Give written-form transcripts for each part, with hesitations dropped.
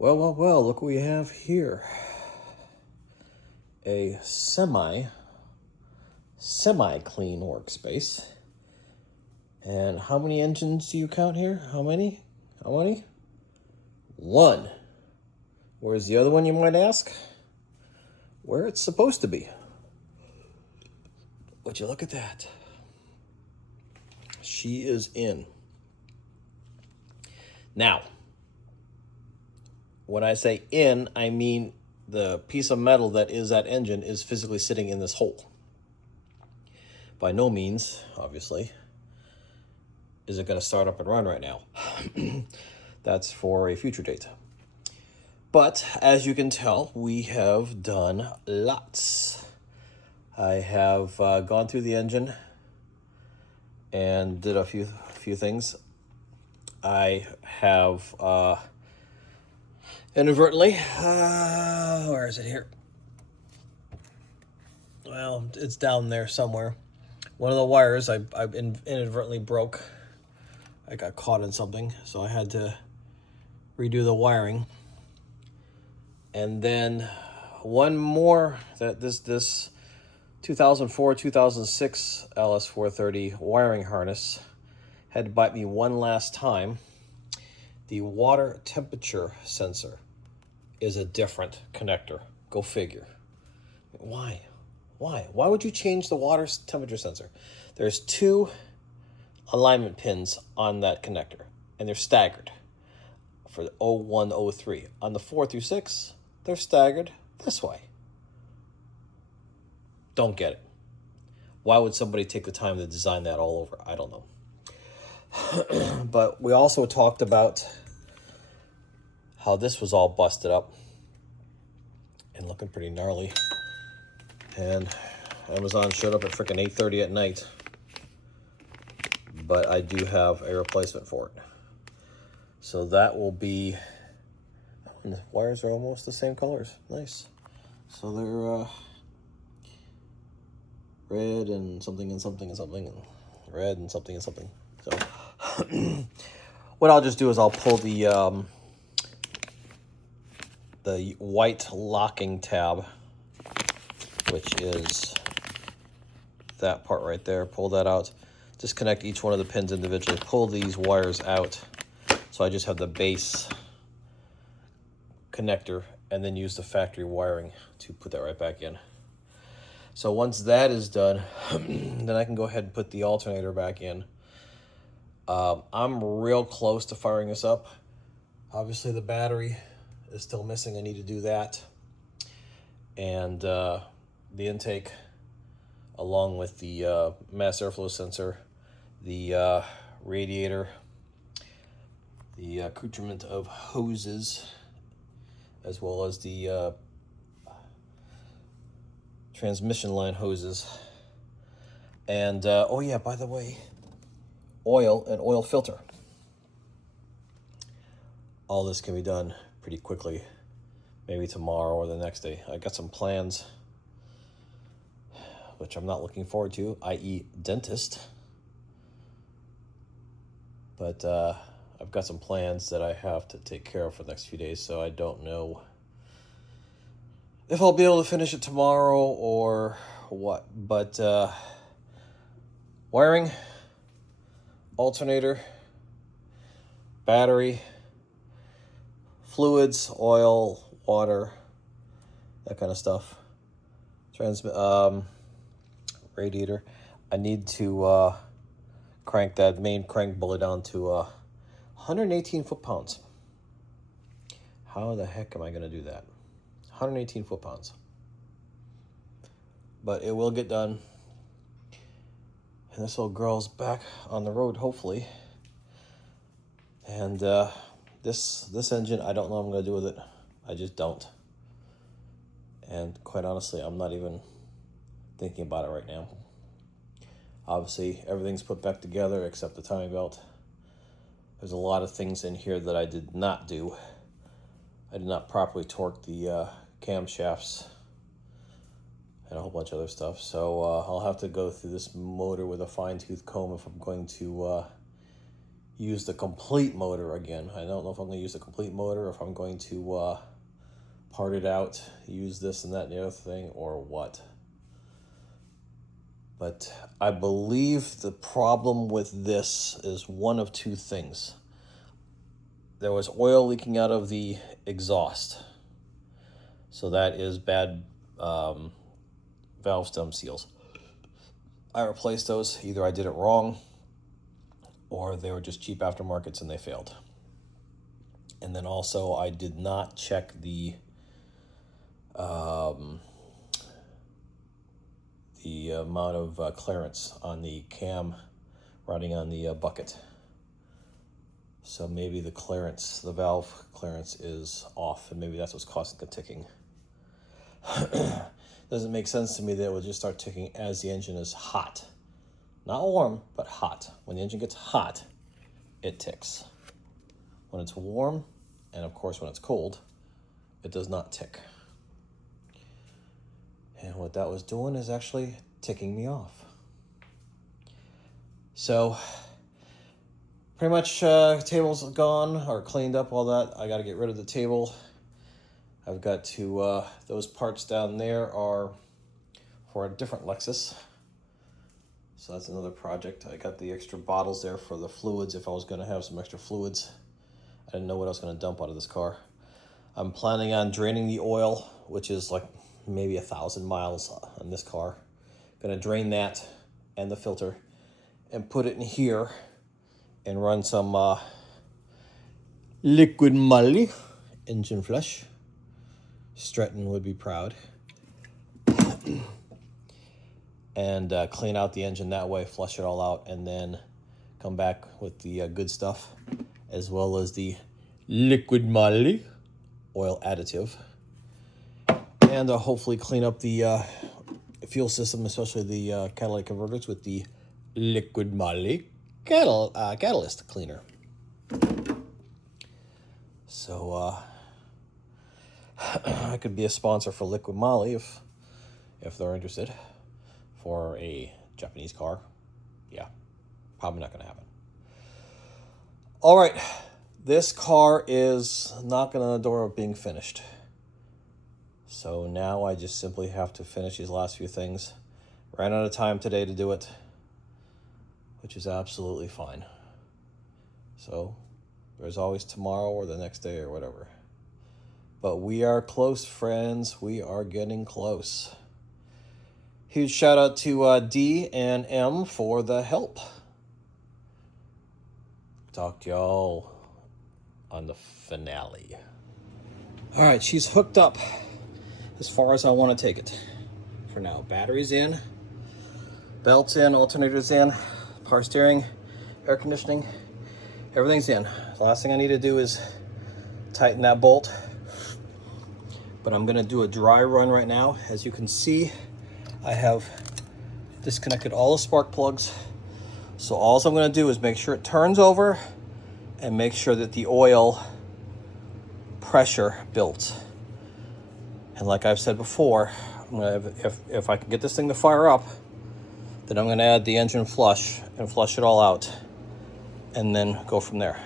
Well, look what we have here. A semi-clean workspace. And how many engines do you count here? How many? One. Where's the other one, you might ask? Where it's supposed to be. Would you look at that? She is in. Now, when I say in, I mean the piece of metal that is that engine is physically sitting in this hole. By no means, obviously, is it going to start up and run right now. That's for a future date. But as you can tell, we have done lots. I have gone through the engine and did a few things. I have inadvertently, where is it here? Well, it's down there somewhere. One of the wires I inadvertently broke. I got caught in something, so I had to redo the wiring. And then one more, that this 2004-2006 LS430 wiring harness had to bite me one last time. The water temperature sensor is a different connector. Go figure. Why? Why would you change the water temperature sensor? There's two alignment pins on that connector, and they're staggered for the 01, 03. On the 4 through 6, they're staggered this way. Don't get it. Why would somebody take the time to design that all over? I don't know. But we also talked about how this was all busted up and looking pretty gnarly. And Amazon showed up at freaking 8:30 at night. But I do have a replacement for it. So that will be, and the wires are almost the same colors. Nice. So they're red and something and something and something, and red and something and something. So what I'll just do is I'll pull the white locking tab, which is that part right there. Pull that out. Disconnect each one of the pins individually. Pull these wires out. So I just have the base connector and then use the factory wiring to put that right back in. So once that is done, then I can go ahead and put the alternator back in. I'm real close to firing this up. Obviously the battery is still missing. I need to do that. And the intake, along with the mass airflow sensor, the radiator, the accoutrement of hoses, as well as the transmission line hoses. And oh yeah, by the way, oil and oil filter. All this can be done pretty quickly, maybe tomorrow or the next day. I got some plans, which I'm not looking forward to, i.e. dentist. But I've got some plans that I have to take care of for the next few days, so I don't know if I'll be able to finish it tomorrow or what. But wiring, alternator, battery, fluids, oil, water, that kind of stuff. Radiator. I need to crank that main crank bullet down to 118 foot-pounds. How the heck am I going to do that? 118 foot-pounds. But it will get done. And this little girl's back on the road, hopefully. And this engine, I don't know what I'm going to do with it. I just don't. And quite honestly, I'm not even thinking about it right now. Obviously, everything's put back together except the timing belt. There's a lot of things in here that I did not do. I did not properly torque the camshafts and a whole bunch of other stuff. So I'll have to go through this motor with a fine-tooth comb if I'm going to use the complete motor again. I don't know if I'm going to use the complete motor, or if I'm going to part it out, use this and that and the other thing, or what. But I believe the problem with this is one of two things. There was oil leaking out of the exhaust. So that is bad valve stem seals. I replaced those. Either I did it wrong, or they were just cheap aftermarkets and they failed. And then also I did not check the amount of clearance on the cam running on the bucket. So maybe the clearance, the valve clearance is off, and maybe that's what's causing the ticking. Doesn't make sense to me that it would just start ticking as the engine is hot. Not warm, but hot. When the engine gets hot, it ticks. When it's warm, and of course when it's cold, it does not tick. And what that was doing is actually ticking me off. So, pretty much table's gone, or cleaned up, all that. I gotta get rid of the table. I've got to, those parts down there are for a different Lexus. So that's another project. I got the extra bottles there for the fluids if I was gonna have some extra fluids. I didn't know what I was gonna dump out of this car. I'm planning on draining the oil, which is like maybe 1,000 miles on this car. Gonna drain that and the filter and put it in here and run some liquid moly engine flush. Stretton would be proud. And clean out the engine that way, flush it all out, and then come back with the good stuff, as well as the liquid moly oil additive. And hopefully clean up the fuel system, especially the catalytic converters, with the liquid moly catalyst cleaner. So I could be a sponsor for Liquid Moly if they're interested for a Japanese car. Yeah, probably not going to happen. All right, this car is knocking on the door of being finished. So now I just simply have to finish these last few things. Ran out of time today to do it, which is absolutely fine. So there's always tomorrow or the next day or whatever. But we are close, friends. We are getting close. Huge shout out to D and M for the help. Talk to y'all on the finale. All right, she's hooked up as far as I want to take it for now. Batteries in, belts in, alternators in, power steering, air conditioning, everything's in. The last thing I need to do is tighten that bolt. But I'm gonna do a dry run right now. As you can see, I have disconnected all the spark plugs. So all I'm gonna do is make sure it turns over and make sure that the oil pressure builds. And like I've said before, if I can get this thing to fire up, then I'm gonna add the engine flush and flush it all out and then go from there.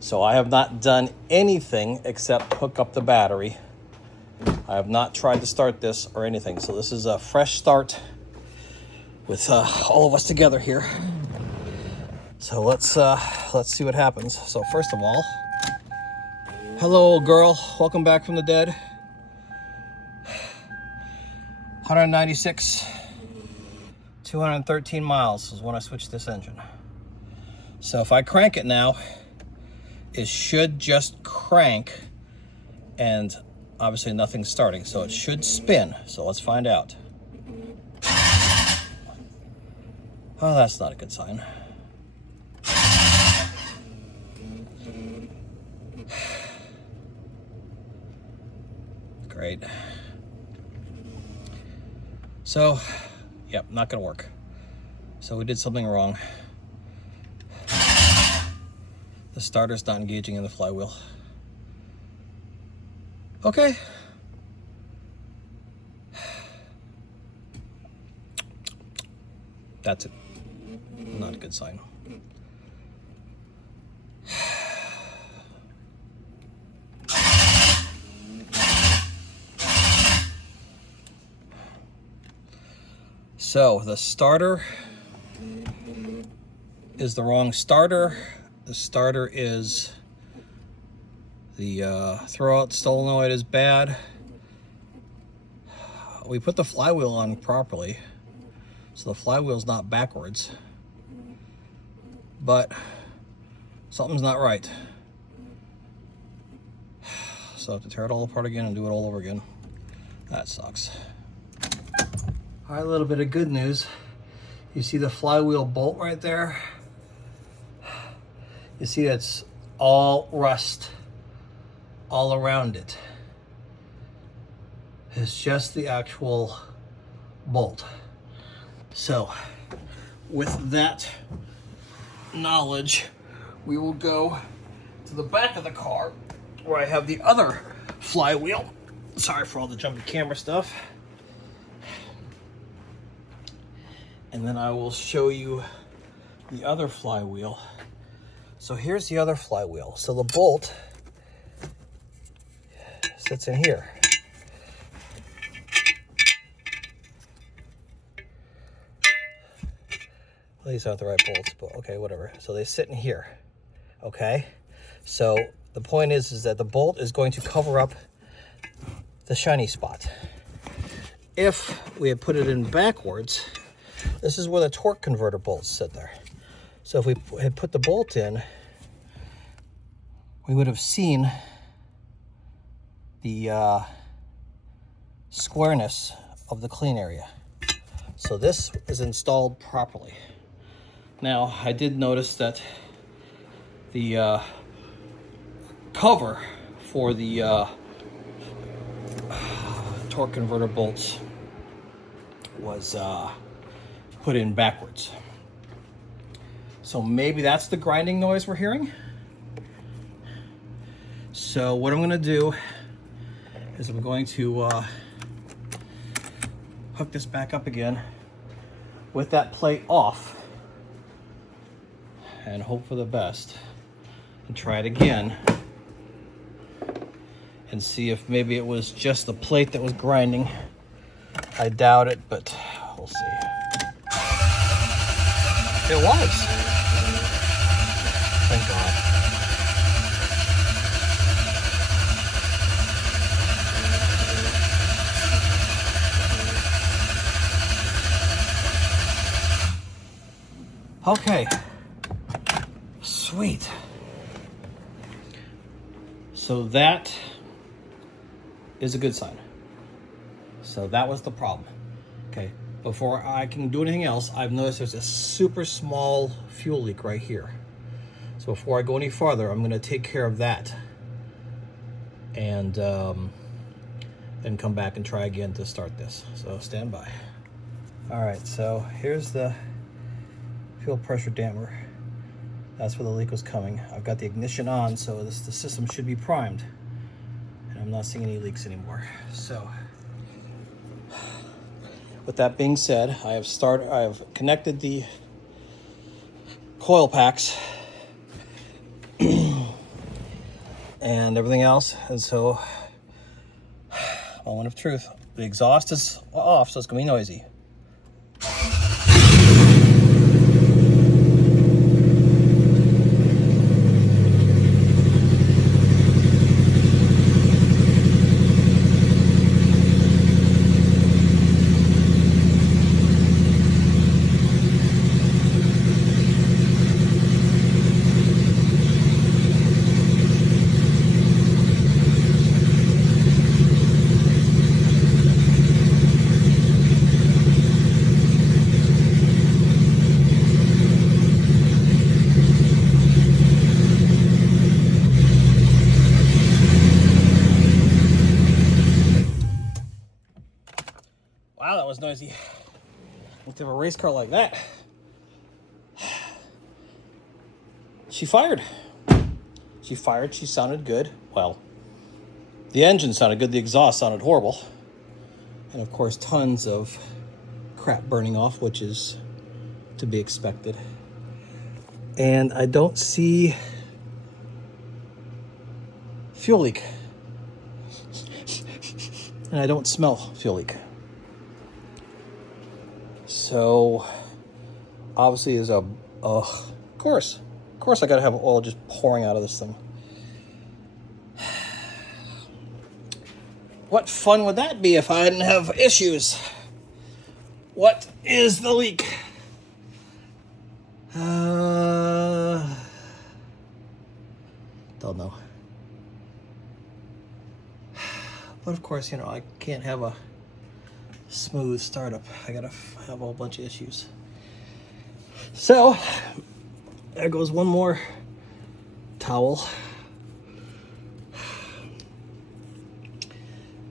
So I have not done anything except hook up the battery. I have not tried to start this or anything. So this is a fresh start with all of us together here. So let's see what happens. So first of all, hello old girl, welcome back from the dead. 196, 213 miles is when I switched this engine. So if I crank it now, it should just crank, and obviously nothing's starting, so it should spin. So let's find out. Oh, that's not a good sign. Great. So, yep, not gonna work. So we did something wrong. The starter's not engaging in the flywheel. Okay. That's it. Not a good sign. So the starter is the wrong starter. The starter is the throwout solenoid is bad. We put the flywheel on properly, so the flywheel's not backwards, but something's not right. So I have to tear it all apart again and do it all over again. That sucks. All right, a little bit of good news. You see the flywheel bolt right there? You see that's all rust all around it. It's just the actual bolt. So with that knowledge, we will go to the back of the car where I have the other flywheel. Sorry for all the jumpy camera stuff. And then I will show you the other flywheel. So here's the other flywheel. So the bolt sits in here. Well, these aren't the right bolts, but okay, whatever. So they sit in here, okay? So the point is that the bolt is going to cover up the shiny spot. If we had put it in backwards, this is where the torque converter bolts sit there. So if we had put the bolt in, we would have seen the squareness of the clean area. So this is installed properly. Now, I did notice that the cover for the torque converter bolts was put in backwards. So maybe that's the grinding noise we're hearing. So what I'm going to do is I'm going to hook this back up again with that plate off and hope for the best and try it again and see if maybe it was just the plate that was grinding. I doubt it, but we'll see. It was. Thank God. Okay, sweet. So that is a good sign. So that was the problem. Okay, before I can do anything else, I've noticed there's a super small fuel leak right here. So before I go any farther, I'm going to take care of that and then come back and try again to start this. So stand by. All right, so here's the fuel pressure damper. That's where the leak was coming. I've got the ignition on, so the system should be primed. And I'm not seeing any leaks anymore. So with that being said, I have connected the coil packs and everything else. And so, moment of truth. The exhaust is off, so it's gonna be noisy. Wow, that was noisy. Let's have a race car like that. She fired. She fired, she sounded good. Well, the engine sounded good, the exhaust sounded horrible. And of course, tons of crap burning off, which is to be expected. And I don't see fuel leak. And I don't smell fuel leak. So obviously is a of course I gotta have oil just pouring out of this thing. What fun would that be if I didn't have issues? What is the leak? Don't know. But of course, you know, I can't have a smooth startup. I gotta have a whole bunch of issues. So, there goes one more towel.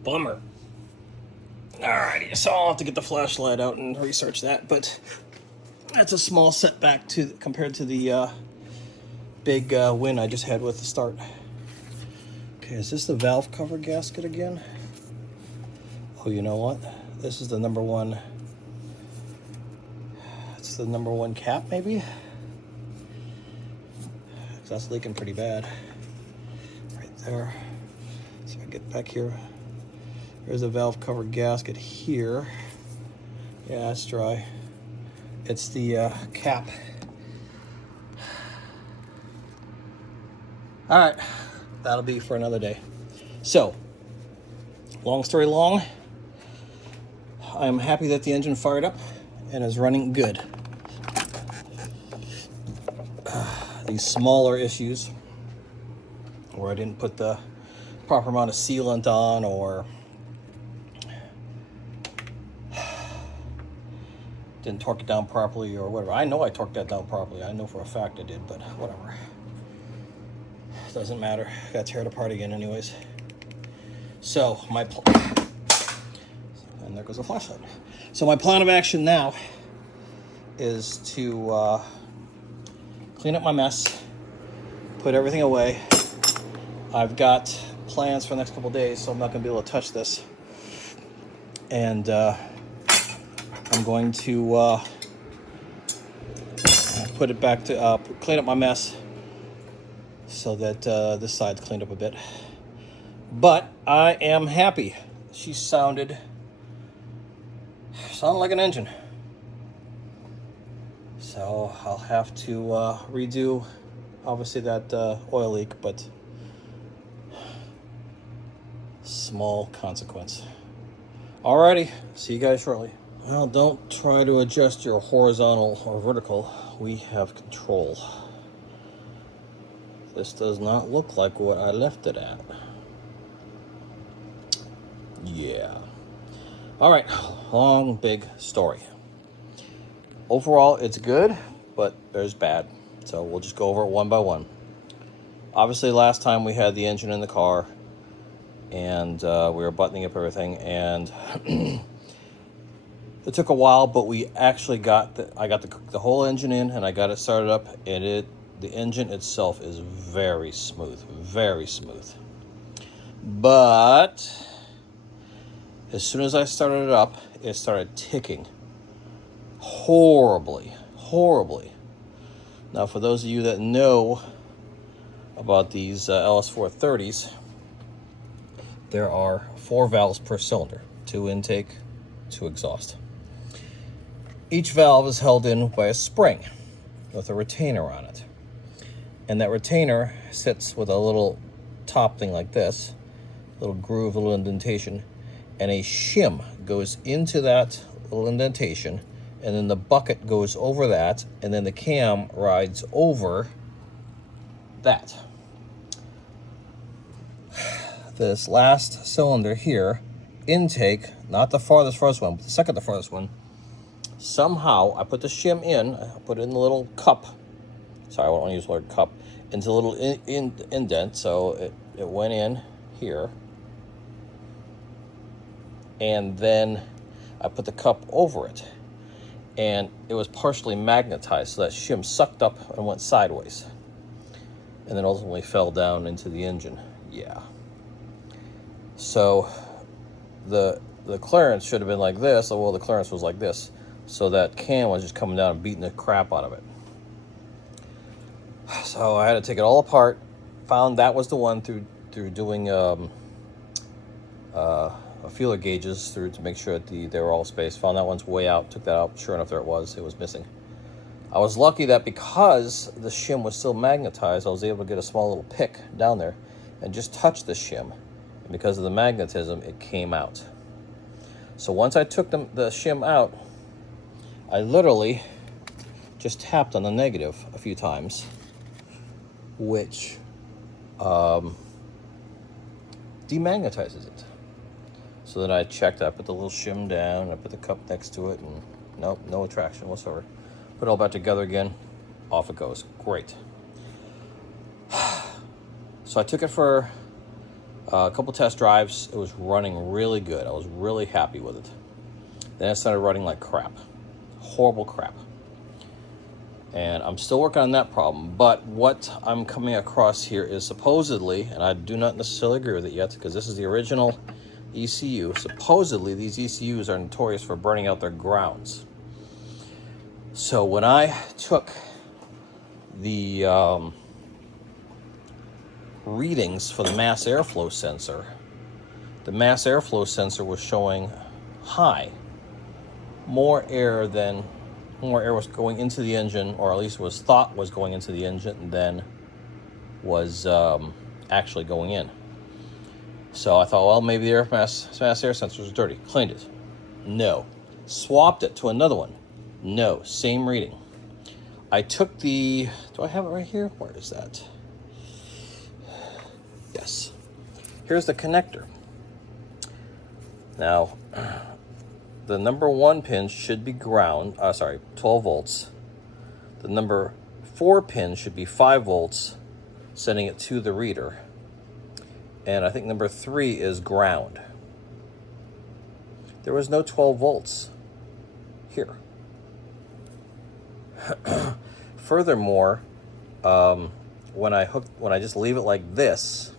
Bummer. Alrighty, so I'll have to get the flashlight out and research that, but that's a small setback compared to the big win I just had with the start. Okay, is this the valve cover gasket again? Oh, you know what? This is the number one. It's the number one cap, maybe? That's leaking pretty bad. Right there. So I get back here. There's a valve cover gasket here. Yeah, it's dry. It's the cap. All right, that'll be for another day. So, long story long, I'm happy that the engine fired up and is running good. These smaller issues where I didn't put the proper amount of sealant on or didn't torque it down properly or whatever. I know I torqued that down properly. I know for a fact I did, but whatever. Doesn't matter. Got to tear it apart again anyways. So and there goes the flashlight. So my plan of action now is to clean up my mess, put everything away. I've got plans for the next couple days, so I'm not going to be able to touch this. And I'm going to put it back to clean up my mess so that this side's cleaned up a bit. But I am happy. She sounded like an engine. So I'll have to redo, obviously, that oil leak, but small consequence. Alrighty, see you guys shortly. Well, don't try to adjust your horizontal or vertical. We have control. This does not look like what I left it at. Yeah. Alright, long, big story. Overall, it's good, but there's bad. So we'll just go over it one by one. Obviously, last time we had the engine in the car, and we were buttoning up everything, and it took a while, but we actually I got the whole engine in, and I got it started up, and the engine itself is very smooth, very smooth. But as soon as I started it up, it started ticking horribly. Now, for those of you that know about these LS430s, there are 4 valves per cylinder, 2 intake, 2 exhaust. Each valve is held in by a spring with a retainer on it. And that retainer sits with a little top thing like this, little groove, little indentation, and a shim goes into that little indentation, and then the bucket goes over that, and then the cam rides over that. This last cylinder here, intake, not the farthest one, but the second to farthest one, somehow I put the shim in, I put it in the little cup, sorry, I won't use the word cup, into a little indent, so it went in here, and then I put the cup over it, and it was partially magnetized, so that shim sucked up and went sideways, and then ultimately fell down into the engine. Yeah. So the clearance should have been like this. Well, the clearance was like this, so that cam was just coming down and beating the crap out of it. So I had to take it all apart. Found that was the one through doing feeler gauges through to make sure that they were all spaced. Found that one's way out, took that out. Sure enough, there it was missing. I was lucky that because the shim was still magnetized, I was able to get a small little pick down there and just touch the shim. And because of the magnetism, it came out. So once I took the shim out, I literally just tapped on the negative a few times, which demagnetizes it. So then I checked, I put the little shim down, I put the cup next to it, and nope, no attraction whatsoever. Put it all back together again, off it goes. Great. So I took it for a couple test drives. It was running really good. I was really happy with it. Then it started running like crap. Horrible crap. And I'm still working on that problem. But what I'm coming across here is supposedly, and I do not necessarily agree with it yet, because this is the original ECU. Supposedly, these ECUs are notorious for burning out their grounds. So when I took the readings for the mass airflow sensor, the mass airflow sensor was showing high. More air was going into the engine, or at least was thought was going into the engine, than was actually going in. So I thought, well, maybe the mass air sensor was dirty. Cleaned it. No. Swapped it to another one. No. Same reading. I took do I have it right here? Where is that? Yes. Here's the connector. Now, the number 1 pin should be ground, 12 volts. The number 4 pin should be 5 volts, sending it to the reader. And I think number 3 is ground. There was no 12 volts here. Furthermore, when I just leave it like this,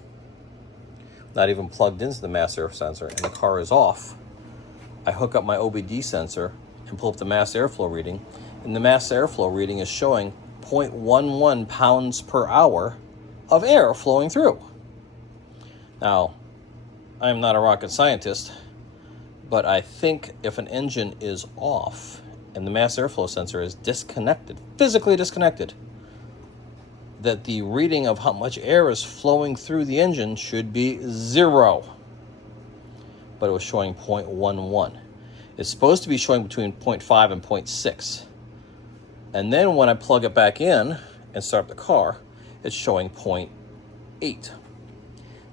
not even plugged into the mass air sensor, and the car is off, I hook up my OBD sensor and pull up the mass airflow reading, and the mass airflow reading is showing 0.11 pounds per hour of air flowing through. Now, I'm not a rocket scientist, but I think if an engine is off and the mass airflow sensor is disconnected, physically disconnected, that the reading of how much air is flowing through the engine should be 0. But it was showing 0.11. It's supposed to be showing between 0.5 and 0.6. And then when I plug it back in and start the car, it's showing 0.8.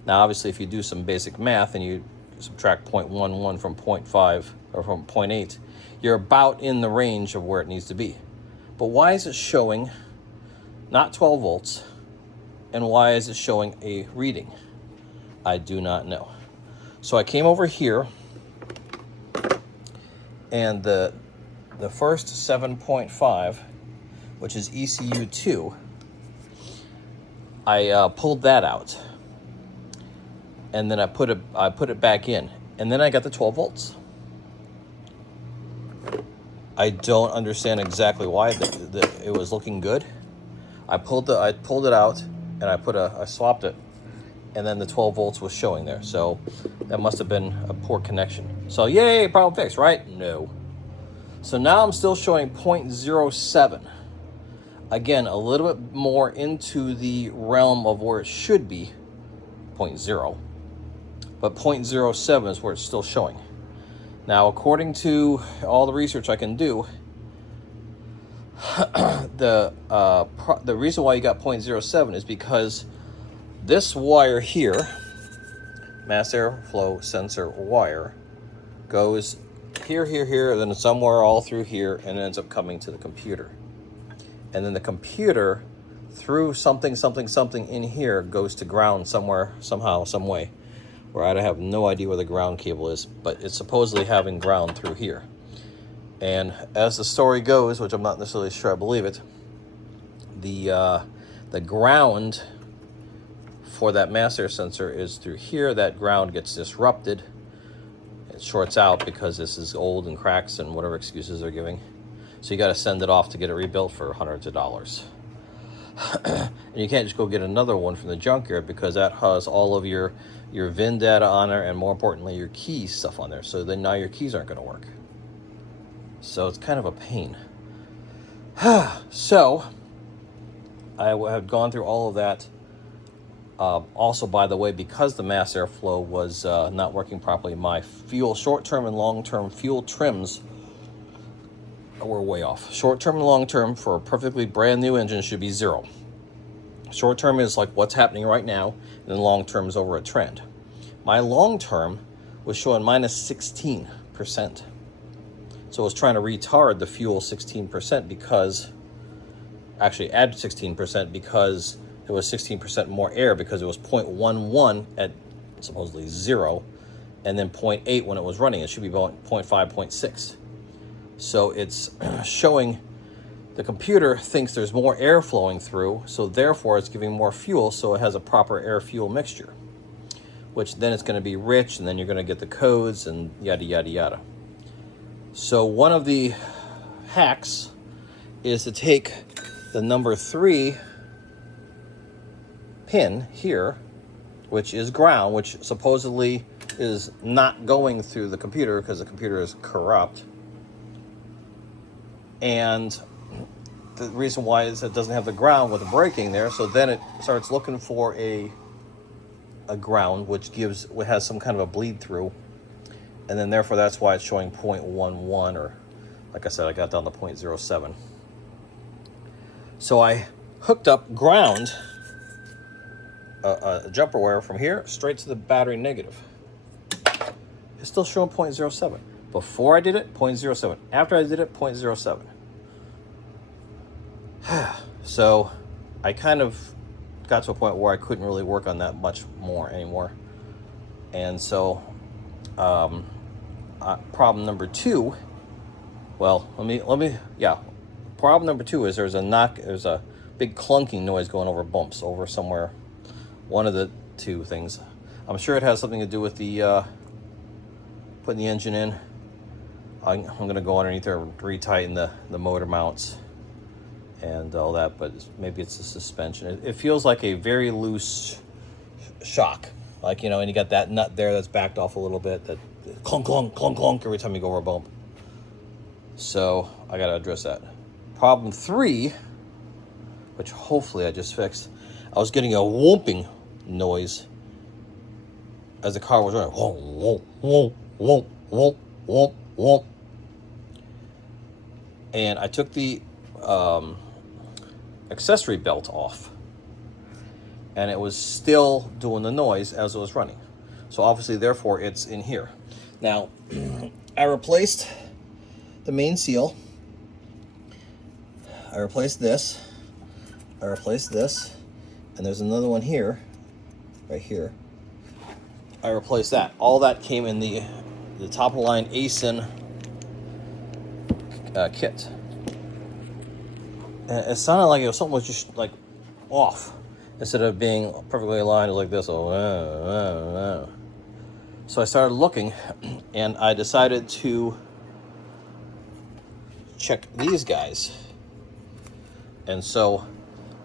Now, obviously, if you do some basic math and you subtract 0.11 from 0.5 or from 0.8, you're about in the range of where it needs to be. But why is it showing not 12 volts, and why is it showing a reading? I do not know. So I came over here, and the first 7.5, which is ECU 2, I pulled that out, and then I put it back in, and then I got the 12 volts. I don't understand exactly why it was looking good. I pulled it out, and I swapped it, and then the 12 volts was showing there. So that must have been a poor connection. So yay, problem fixed, right? No. So now I'm still showing 0.07. Again, a little bit more into the realm of where it should be, 0.0. But 0.07 is where it's still showing. Now, according to all the research I can do, the reason why you got 0.07 is because this wire here, mass airflow sensor wire, goes here, then somewhere all through here, and ends up coming to the computer. And then the computer, through something in here, goes to ground somewhere, somehow, some way, where I have no idea where the ground cable is, but it's supposedly having ground through here. And as the story goes, which I'm not necessarily sure I believe it, the ground for that mass air sensor is through here. That ground gets disrupted. It shorts out because this is old and cracks and whatever excuses they're giving. So you got to send it off to get it rebuilt for hundreds of dollars. And you can't just go get another one from the junkyard because that has all of your VIN data on there, and more importantly, your key stuff on there. So then now your keys aren't going to work. So it's kind of a pain. So I had gone through all of that. Also, by the way, because the mass airflow was not working properly, my fuel, short-term and long-term fuel trims were way off. Short-term and long-term for a perfectly brand new engine should be 0. Short-term is like what's happening right now, and then long-term is over a trend. My long-term was showing minus 16%. So I was trying to retard the fuel 16% because, actually add 16% because there was 16% more air, because it was 0.11 at supposedly 0, and then 0.8 when it was running. It should be about 0.5, 0.6. So it's showing, the computer thinks there's more air flowing through, so therefore it's giving more fuel, so it has a proper air-fuel mixture, which then it's going to be rich, and then you're going to get the codes and yada, yada, yada. So one of the hacks is to take the number 3 pin here, which is ground, which supposedly is not going through the computer because the computer is corrupt. And the reason why is it doesn't have the ground with the braking there, so then it starts looking for a ground which has some kind of a bleed through, and then therefore that's why it's showing 0.11, or like I said, I got down to 0.07. So I hooked up ground, a jumper wire from here straight to the battery negative. It's still showing 0.07. Before I did it, 0.07. After I did it, 0.07. So I kind of got to a point where I couldn't really work on that much more anymore. And so problem number 2, well, problem number 2 is there's a big clunking noise going over bumps over somewhere. One of the 2 things. I'm sure it has something to do with the putting the engine in. I'm going to go underneath there and retighten the motor mounts and all that, but maybe it's the suspension. It feels like a very loose shock, like, you know, and you got that nut there that's backed off a little bit, that clunk, clunk, clunk, clunk every time you go over a bump. So I got to address that. Problem 3, which hopefully I just fixed, I was getting a whooping noise as the car was running. Whoop, whoop, whoop, whoop, whoop, whoop, whoop. And I took the accessory belt off, and it was still doing the noise as it was running. So obviously, therefore, it's in here. Now, I replaced the main seal. I replaced this. I replaced this. And there's another one here, right here. I replaced that. All that came in the top-of-the-line ASIN kit. And it sounded like something was just like off. Instead of being perfectly aligned, it was like this. So I started looking, and I decided to check these guys. And so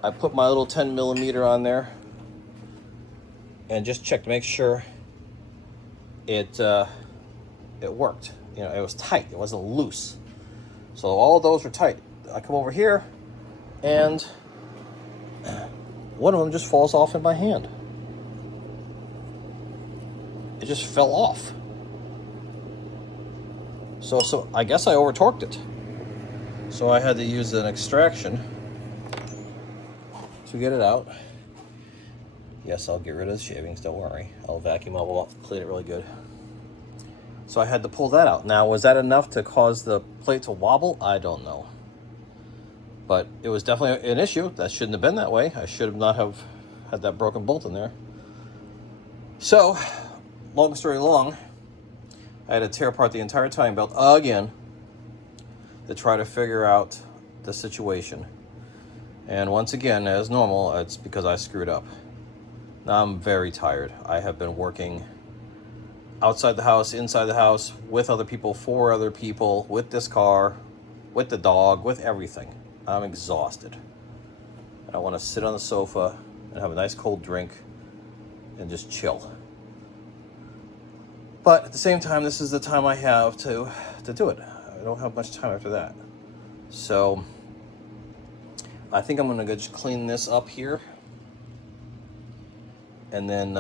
I put my little 10 millimeter on there and just checked to make sure it worked. You know, it was tight. It wasn't loose. So all of those were tight. I come over here, and one of them just falls off in my hand. It just fell off. So I guess I over-torqued it. So I had to use an extraction to get it out. Yes, I'll get rid of the shavings, don't worry. I'll vacuum up, I'll clean it really good. So I had to pull that out. Now, was that enough to cause the plate to wobble? I don't know. But it was definitely an issue. That shouldn't have been that way. I should not have had that broken bolt in there. So, long story long, I had to tear apart the entire timing belt again to try to figure out the situation. And once again, as normal, it's because I screwed up. Now I'm very tired. I have been working outside the house, inside the house, with other people, for other people, with this car, with the dog, with everything. I'm exhausted. I want to sit on the sofa and have a nice cold drink and just chill. But at the same time, this is the time I have to do it. I don't have much time after that. So I think I'm gonna go just clean this up here, and then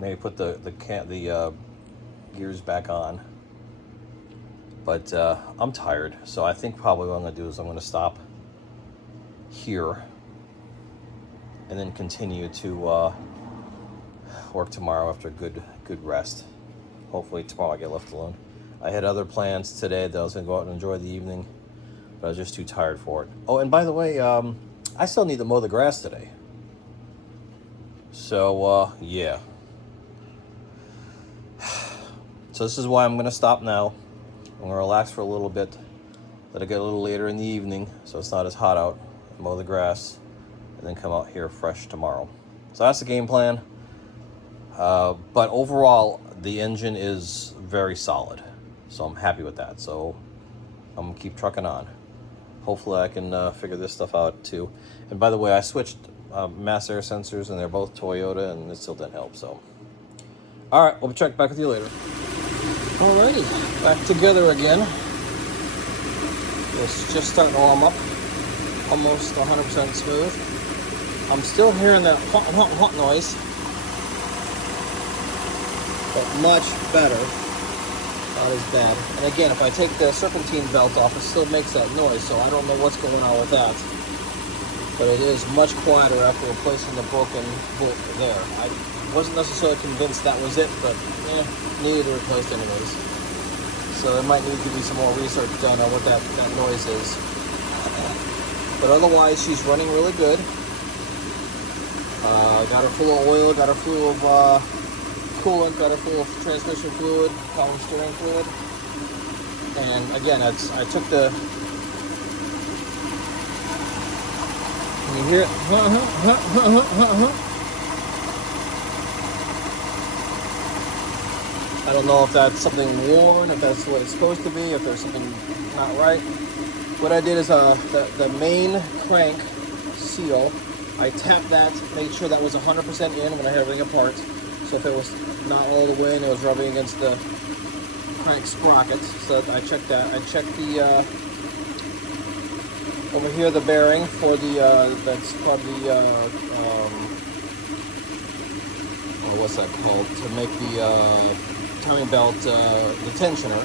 maybe put the gears back on. But I'm tired, so I think probably what I'm gonna do is I'm gonna stop here and then continue to work tomorrow after a good rest. Hopefully tomorrow I get left alone. I had other plans today that I was gonna go out and enjoy the evening, but I was just too tired for it. Oh, and by the way, I still need to mow the grass today. So yeah. So this is why I'm gonna stop now. I'm gonna relax for a little bit, let it get a little later in the evening so it's not as hot out, mow the grass, and then come out here fresh tomorrow. So that's the game plan. But overall, the engine is very solid, so I'm happy with that. So I'm gonna keep trucking on. Hopefully I can figure this stuff out too. And by the way, I switched mass air sensors, and they're both Toyota, and it still didn't help. So all right, we'll check back with you later. Alrighty, back together again. It's just starting to warm up, almost 100% smooth. I'm still hearing that hot noise, but much better, not as bad. And again, if I take the serpentine belt off, it still makes that noise, so I don't know what's going on with that. But it is much quieter after replacing the broken bolt there. I wasn't necessarily convinced that was it, but needed to replace anyways. So there might need to be some more research done on what that noise is. But otherwise, she's running really good. Got her full of oil, got her full of coolant, got her full of transmission fluid, column steering fluid. And again, I took the... Can you hear it? I don't know if that's something worn, if that's what it's supposed to be, if there's something not right. What I did is the main crank seal, I tapped that, made sure that was 100% in when I had everything apart. So if it was not all the way and it was rubbing against the crank sprocket, so I checked that. I checked the over here the bearing for the that's called the what's that called, to make the timing belt the tensioner.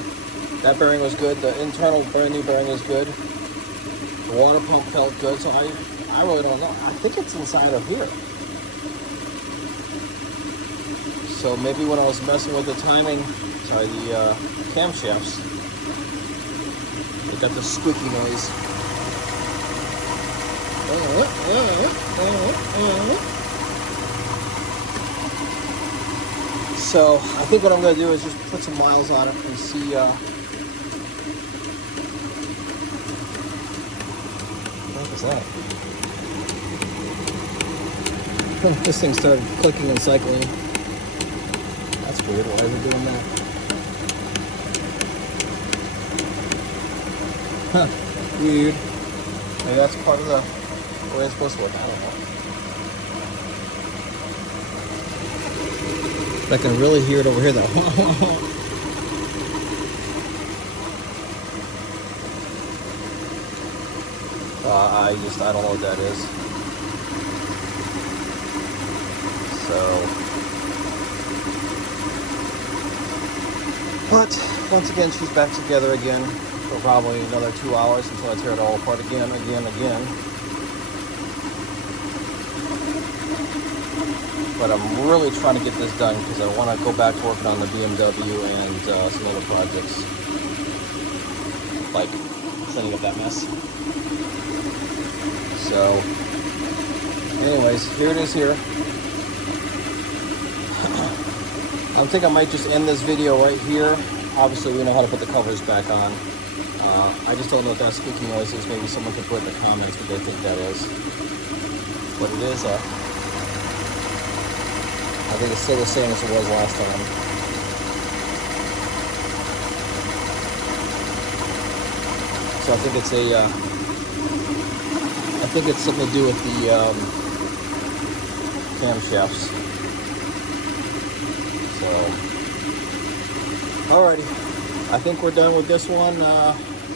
That bearing was good. The internal brand new bearing was good. The water pump felt good. So I really don't know. I think it's inside of here. So maybe when I was messing with the timing, the camshafts, it got the squeaky noise. So I think what I'm going to do is just put some miles on it and see. What was that? This thing started clicking and cycling. That's weird. Why is it doing that? Huh. Weird. Maybe that's part of the way it's supposed to work. I don't know. I can really hear it over here though. I don't know what that is. So, but once again, she's back together again for probably another 2 hours until I tear it all apart again. But I'm really trying to get this done because I want to go back to working on the BMW and some other projects, like cleaning up that mess. So, anyways, here it is here. I think I might just end this video right here. Obviously, we know how to put the covers back on. I just don't know if that squeaky noise is. Maybe someone could put in the comments what they think that is. But it is I think it's still the same as it was last time. So I think it's think it's something to do with the camshafts. So, alrighty. I think we're done with this one.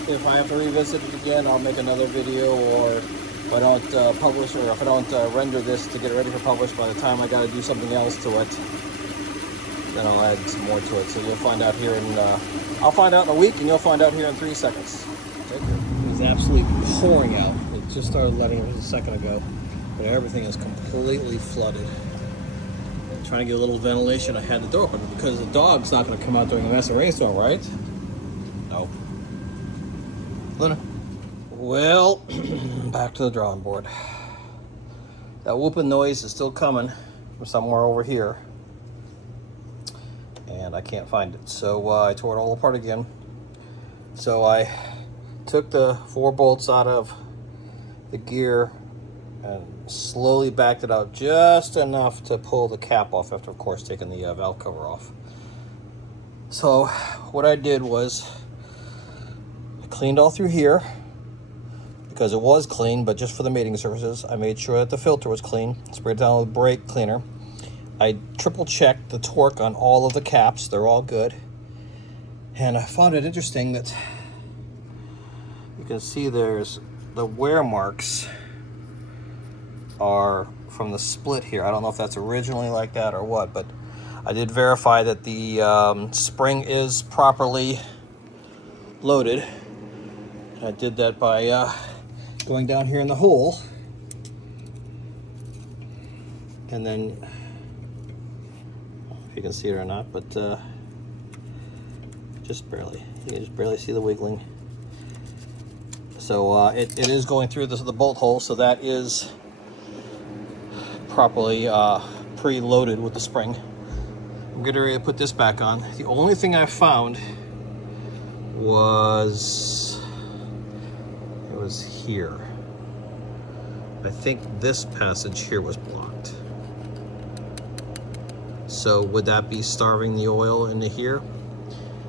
If I have to revisit it again, I'll make another video, or if I don't publish, or if I don't render this to get it ready for publish, by the time I got to do something else to it, then I'll add some more to it. So you'll find out here in, I'll find out in a week, and you'll find out here in 3 seconds. It was absolutely pouring out. It just started letting a second ago, but everything is completely flooded. I'm trying to get a little ventilation. I had the door open because the dog's not going to come out during a massive rainstorm, right? No. Luna. Well, back to the drawing board. That whooping noise is still coming from somewhere over here, and I can't find it. So I tore it all apart again. So I took the 4 bolts out of the gear and slowly backed it out just enough to pull the cap off, after of course taking the valve cover off. So what I did was I cleaned all through here, because it was clean, but just for the mating surfaces. I made sure that the filter was clean, sprayed it down with brake cleaner. I triple checked the torque on all of the caps. They're all good. And I found it interesting that you can see there's the wear marks are from the split here. I don't know if that's originally like that or what, but I did verify that the spring is properly loaded. And I did that by going down here in the hole, and then, if you can see it or not, but just barely. You can just barely see the wiggling. So it is going through the bolt hole, so that is properly pre-loaded with the spring. I'm getting ready to put this back on. The only thing I found was, it was here. I think this passage here was blocked. So would that be starving the oil into here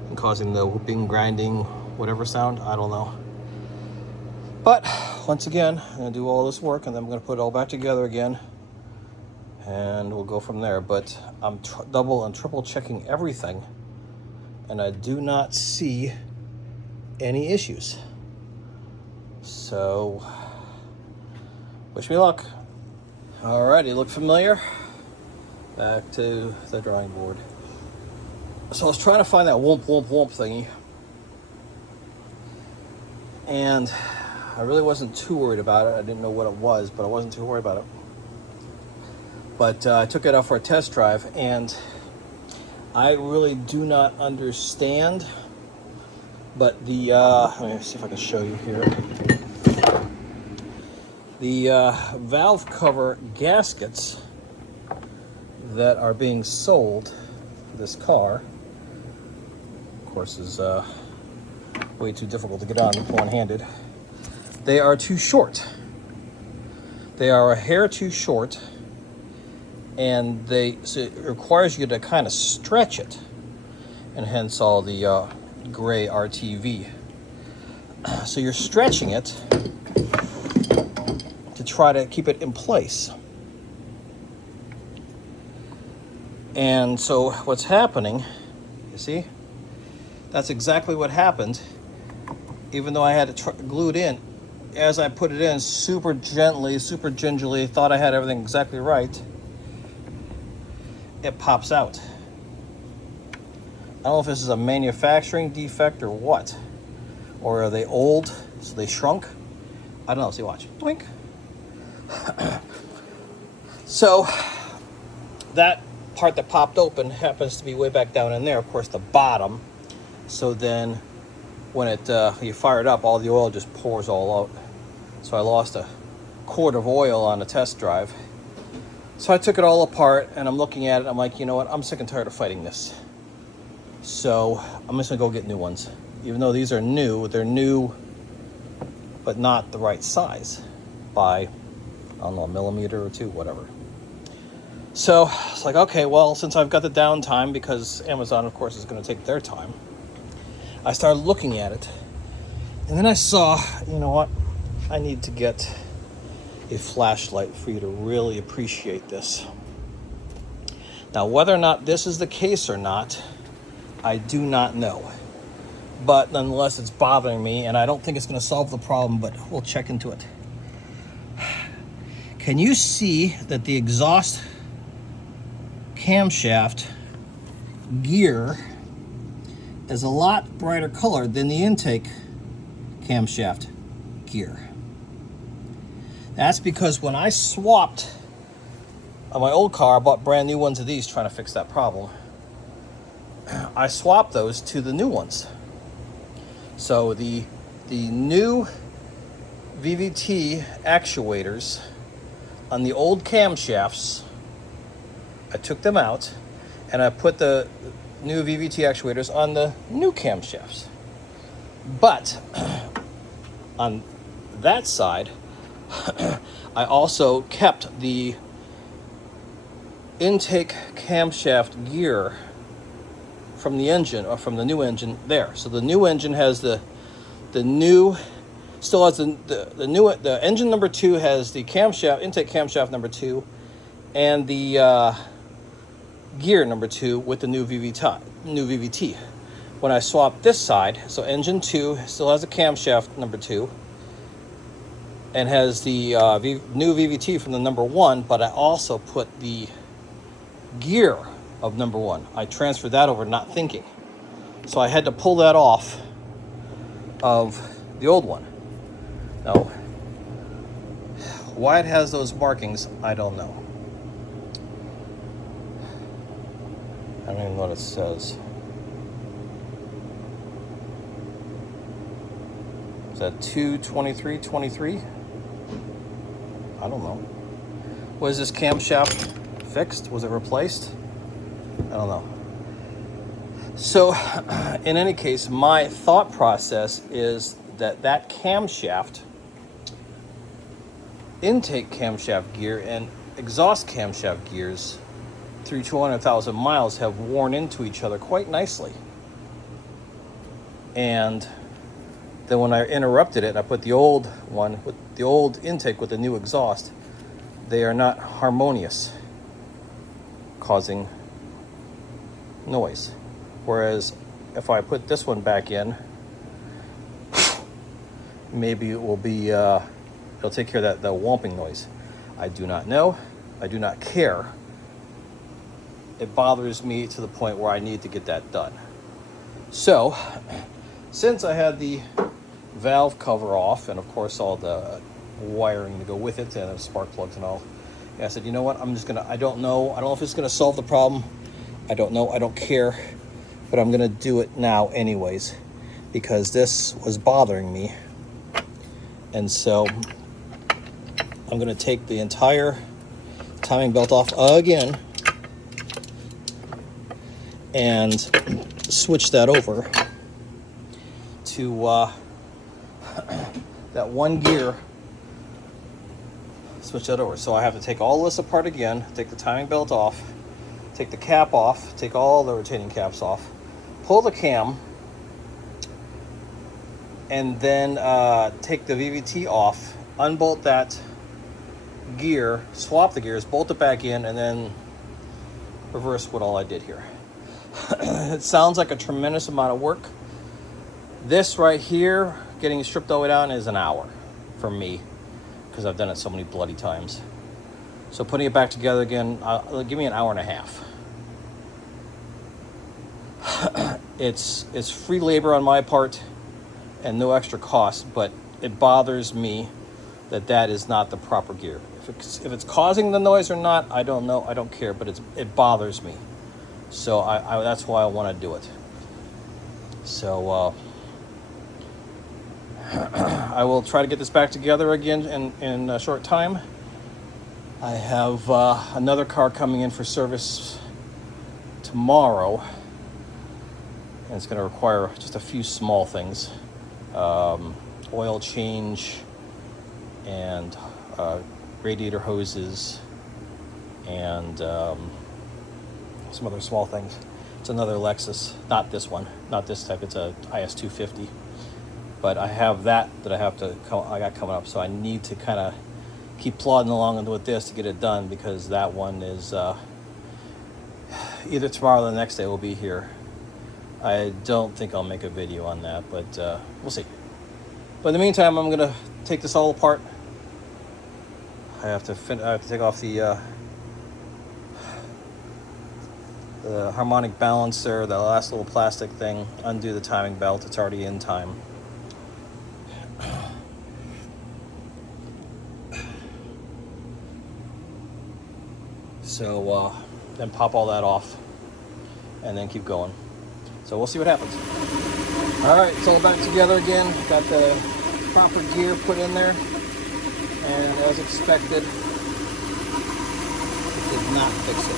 and causing the whooping, grinding, whatever sound? I don't know. But once again, I'm gonna do all this work, and then I'm gonna put it all back together again, and we'll go from there. But I'm double and triple checking everything, and I do not see any issues. So wish me luck. Alrighty, look familiar? Back to the drawing board. So I was trying to find that whoomp whoomp whoomp thingy, and I really wasn't too worried about it. I didn't know what it was, but I wasn't too worried about it. But I took it out for a test drive, and I really do not understand. But the let me see if I can show you here. The valve cover gaskets that are being sold for this car, of course, is way too difficult to get on one-handed. They are too short. They are a hair too short, and so it requires you to kind of stretch it, and hence all the gray RTV. So you're stretching it to try to keep it in place. And so what's happening, you see, that's exactly what happened. Even though I had it glued in, as I put it in super gently, super gingerly, thought I had everything exactly right, it pops out. I don't know if this is a manufacturing defect or what. Or are they old, so they shrunk? I don't know, see, watch. Blink. So, that part that popped open happens to be way back down in there, of course, the bottom. So then, when you fire it up, all the oil just pours all out. So I lost a quart of oil on a test drive. So I took it all apart, and I'm looking at it, I'm like, you know what, I'm sick and tired of fighting this. So I'm just gonna go get new ones. Even though these are new, they're new, but not the right size by, I don't know, a millimeter or two, whatever. So it's like, okay, well, since I've got the downtime, because Amazon, of course, is gonna take their time, I started looking at it. And then I saw, you know what, I need to get a flashlight for you to really appreciate this. Now, whether or not this is the case or not, I do not know. But nonetheless, it's bothering me, and I don't think it's going to solve the problem, but we'll check into it. Can you see that the exhaust camshaft gear is a lot brighter colored than the intake camshaft gear? That's because when I swapped on my old car, I bought brand new ones of these trying to fix that problem. I swapped those to the new ones. So the new VVT actuators on the old camshafts, I took them out and I put the new VVT actuators on the new camshafts. But on that side, I also kept the intake camshaft gear from the engine, or from the new engine there. So the new engine has the new, still has the engine number 2 has the camshaft, intake camshaft number 2, and the gear number 2 with the new VVT. When I swap this side, so engine 2 still has a camshaft number 2 and has the new VVT from the number 1, but I also put the gear of number 1. I transferred that over not thinking. So I had to pull that off of the old one. Now, why it has those markings, I don't know. I don't even know what it says. Is that 22323? I don't know. Was this camshaft fixed? Was it replaced? I don't know. So, in any case, my thought process is that camshaft, intake camshaft gear and exhaust camshaft gears through 200,000 miles have worn into each other quite nicely. And then when I interrupted it, I put the old one with the old intake with the new exhaust. They are not harmonious, causing noise. Whereas if I put this one back in, maybe it will be, it'll take care of that whomping noise. I do not know. I do not care. It bothers me to the point where I need to get that done. So, since I had the valve cover off, and of course all the wiring to go with it, and the spark plugs and all, I said, you know what, I don't know if it's gonna solve the problem. I don't know, I don't care, but I'm gonna do it now anyways, because this was bothering me. And so I'm gonna take the entire timing belt off again and switch that over to that one gear. Switch that over. So I have to take all this apart again, take the timing belt off, take the cap off, take all the retaining caps off, pull the cam, and then take the VVT off, unbolt that gear, swap the gears, bolt it back in, and then reverse what all I did here. It sounds like a tremendous amount of work. This right here, getting stripped all the way down, is an hour for me, because I've done it so many bloody times. So putting it back together again, give me an hour and a half. It's free labor on my part and no extra cost, but it bothers me that is not the proper gear. If it's causing the noise or not, I don't know, I don't care, but it bothers me. So that's why I want to do it. So I will try to get this back together again in a short time. I have another car coming in for service tomorrow, and it's going to require just a few small things. Oil change and radiator hoses and some other small things. It's another Lexus, not this one, not this type. It's a IS250, but I have that I got coming up. So I need to kind of keep plodding along with this to get it done, because that one is either tomorrow or the next day will be here. I don't think I'll make a video on that, but we'll see. But in the meantime, I'm gonna take this all apart. I have to take off the harmonic balancer, the last little plastic thing, undo the timing belt. It's already in time. So then pop all that off and then keep going. So we'll see what happens. All right, it's all back together again. Got the proper gear put in there, and as expected, it did not fix it.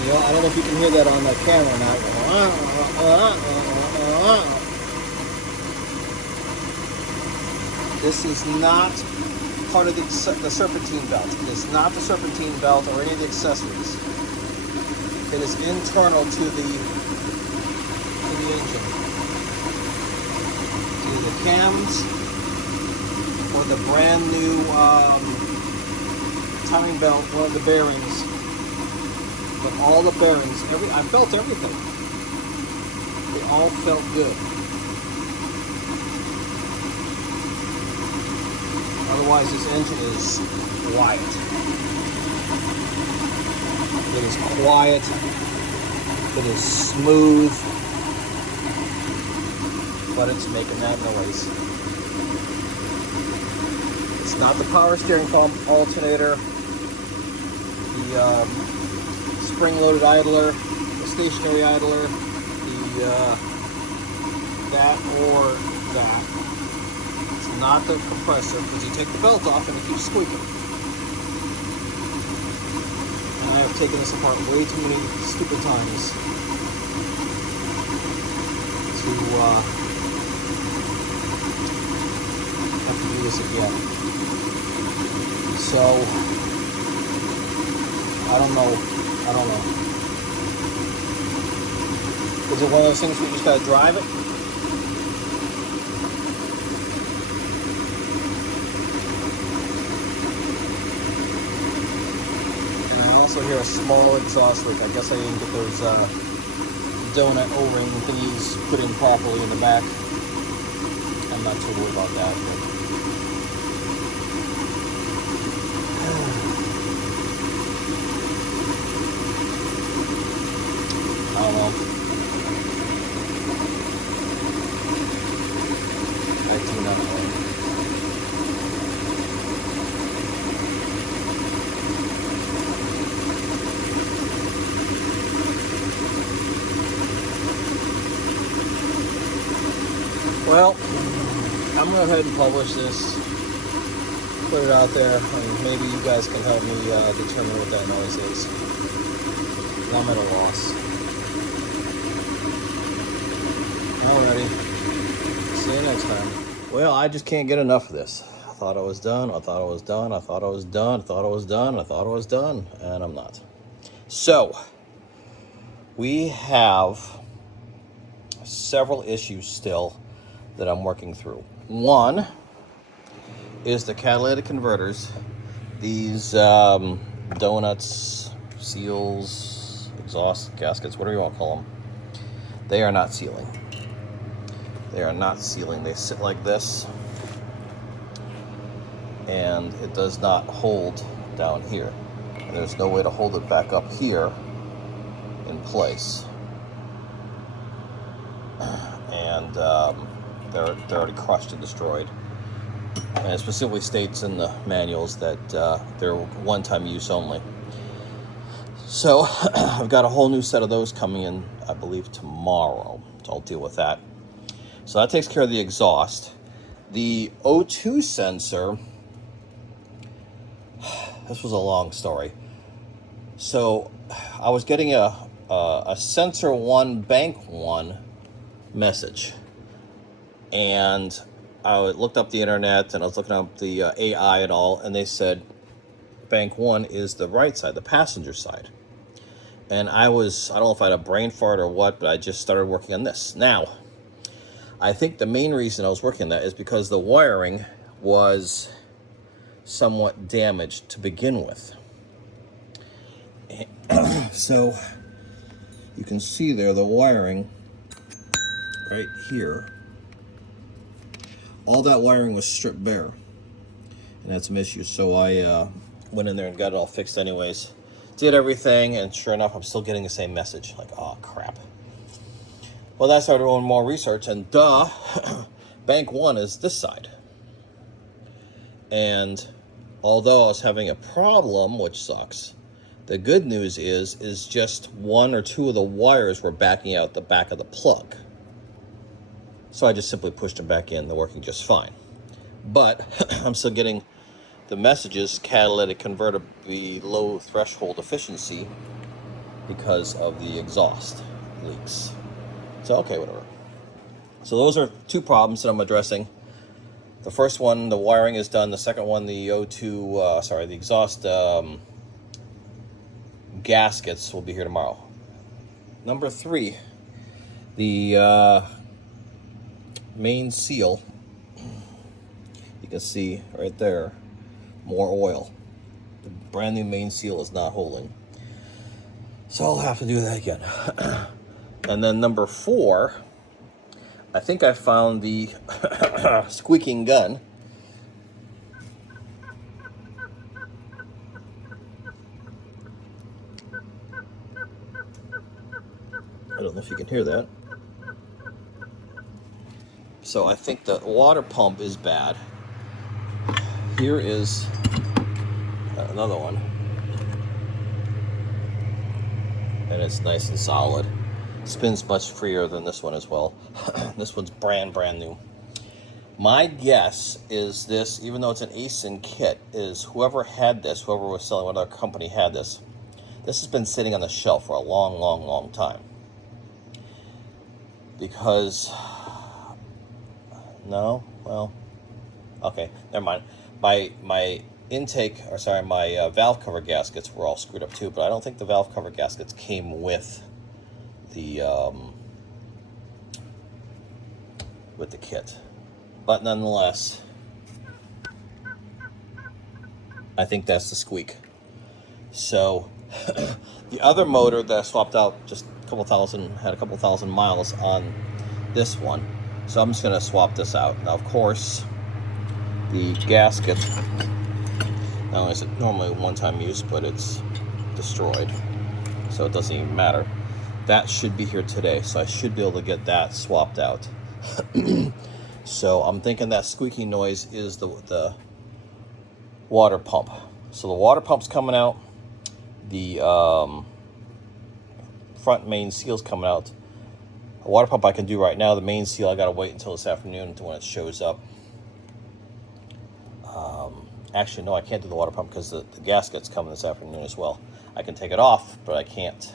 You know, I don't know if you can hear that on the camera now. This is not part of the serpentine belt. It is not the serpentine belt or any of the accessories. It is internal to the engine. To the cams or the brand new timing belt, one of the bearings. But all the bearings, I felt everything. They all felt good. Otherwise, this engine is quiet. It is quiet. It is smooth. But it's making that noise. It's not the power steering pump, alternator, the spring-loaded idler, the stationary idler, the that or that. It's not the compressor, because you take the belt off and it keeps squeaking. And I have taken this apart way too many stupid times to have to do this again. So I don't know. Is it one of those things where you just gotta drive it? And I also hear a small exhaust leak. I guess I didn't get those donut O-ring thingies put in properly in the back. I'm not too worried about that. But I don't know. I do not know. Well, I'm going to go ahead and publish this. Put it out there, and maybe you guys can help me determine what that noise is. I'm at a loss. Alrighty. See you next time. Well, I just can't get enough of this. I thought I was done. I thought I was done. I thought I was done. I thought I was done. I thought I was done. And I'm not. So, we have several issues still that I'm working through. One is the catalytic converters. These donuts, seals, exhaust gaskets, whatever you want to call them. They are not sealing. They are not sealing. They sit like this, and it does not hold down here. And there's no way to hold it back up here in place. And they're already crushed and destroyed. And it specifically states in the manuals that they're one-time use only. So I've got a whole new set of those coming in, I believe, tomorrow. So I'll deal with that. So that takes care of the exhaust. The O2 sensor, this was a long story. So I was getting a sensor 1, bank 1 message. And I looked up the internet, and I was looking up the AI and all, and they said bank 1 is the right side, the passenger side. And I don't know if I had a brain fart or what, but I just started working on this. Now, I think the main reason I was working on that is because the wiring was somewhat damaged to begin with. So you can see there the wiring right here. All that wiring was stripped bare and had some issues. So I went in there and got it all fixed anyways. Did everything, and sure enough, I'm still getting the same message. Like, oh crap. Well, then I started doing more research, and bank one is this side. And although I was having a problem, which sucks, the good news is just one or two of the wires were backing out the back of the plug. So I just simply pushed them back in. They're working just fine. But I'm still getting the messages, catalytic converter below threshold efficiency, because of the exhaust leaks. So, okay, whatever. So those are two problems that I'm addressing. The first one, the wiring is done. The second one, the the exhaust gaskets will be here tomorrow. Number 3, the main seal. You can see right there, more oil. The brand new main seal is not holding. So I'll have to do that again. And then number 4, I think I found the squeaking gun. I don't know if you can hear that. So I think the water pump is bad. Here is another one. And it's nice and solid. Spins much freer than this one as well. This one's brand new. My guess is this, even though it's an ASIN kit, is whoever had this, whoever was selling, what other company had this, this has been sitting on the shelf for a long time. Because, no, well, okay, never mind. My intake, or sorry, my valve cover gaskets were all screwed up too, but I don't think the valve cover gaskets came with the kit. But nonetheless, I think that's the squeak. So the other motor that I swapped out just had a couple thousand miles on this one. So I'm just gonna swap this out. Now, of course, the gasket, not only is it normally one-time use, but it's destroyed, so it doesn't even matter. That should be here today, so I should be able to get that swapped out. So I'm thinking that squeaky noise is the water pump. So the water pump's coming out. The front main seal's coming out. The water pump I can do right now. The main seal I gotta wait until this afternoon until when it shows up. Actually, no, I can't do the water pump because the gasket's coming this afternoon as well. I can take it off, but I can't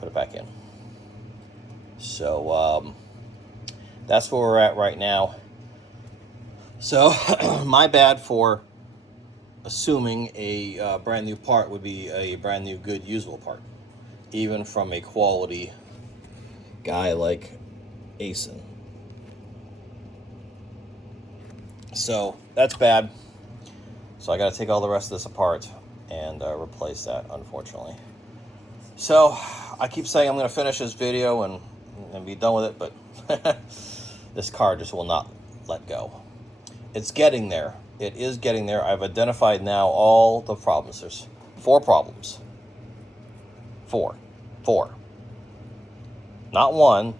put it back in. So that's where we're at right now. So my bad for assuming a brand new part would be a brand new good usable part, even from a quality guy like ASIN. So that's bad. So I got to take all the rest of this apart and replace that, unfortunately. So I keep saying I'm going to finish this video and be done with it, but this car just will not let go. It's getting there. It is getting there. I've identified now all the problems. There's 4 problems. 4. Not 1,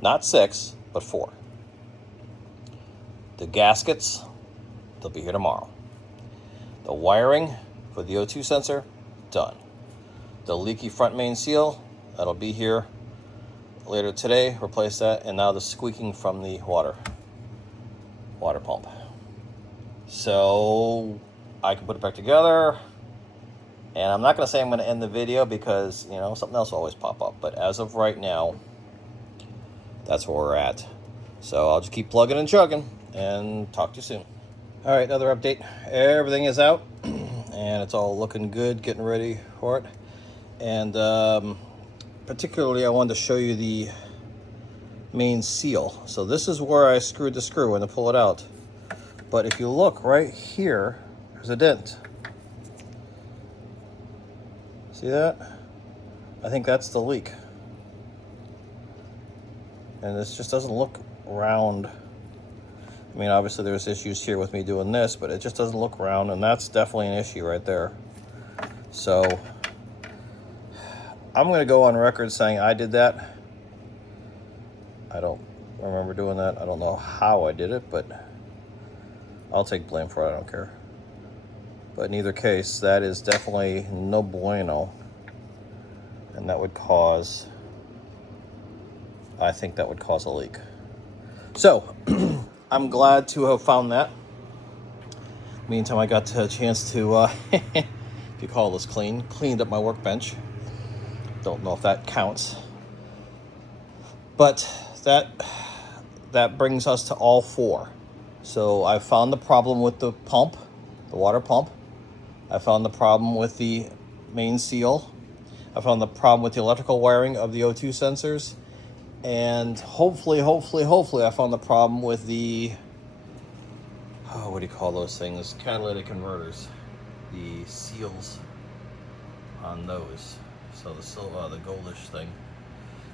not 6, but 4. The gaskets, they'll be here tomorrow. The wiring for the O2 sensor, done. The leaky front main seal, that'll be here later today. Replace that. And now the squeaking from the water pump. So I can put it back together. And I'm not going to say I'm going to end the video because, you know, something else will always pop up. But as of right now, that's where we're at. So I'll just keep plugging and chugging and talk to you soon. All right, another update. Everything is out and it's all looking good, getting ready for it. And particularly I wanted to show you the main seal. So this is where I screwed the screw and to pull it out. But if you look right here, there's a dent. See that? I think that's the leak. And this just doesn't look round. I mean, obviously there's issues here with me doing this, but it just doesn't look round, and that's definitely an issue right there. So I'm gonna go on record saying I did that. I don't remember doing that. I don't know how I did it, but I'll take blame for it, I don't care. But in either case, that is definitely no bueno. And that would cause, I think that would cause a leak. So, I'm glad to have found that. Meantime, I got a chance to, if you call this cleaned up my workbench. Don't know if that counts. But that brings us to all four. So I found the problem with the pump, the water pump. I found the problem with the main seal. I found the problem with the electrical wiring of the O2 sensors. And hopefully, I found the problem with the, what do you call those things? Catalytic converters. The seals on those. So the goldish thing.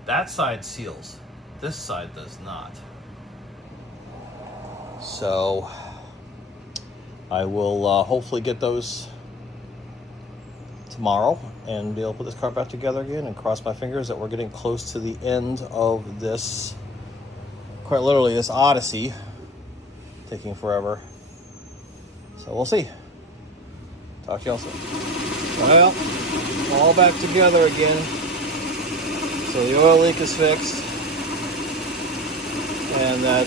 That side seals. This side does not. So I will hopefully get those tomorrow and be able to put this car back together again, and cross my fingers that we're getting close to the end of this, quite literally this odyssey, taking forever. So we'll see. Talk to y'all soon. Well, all back together again. So the oil leak is fixed, and that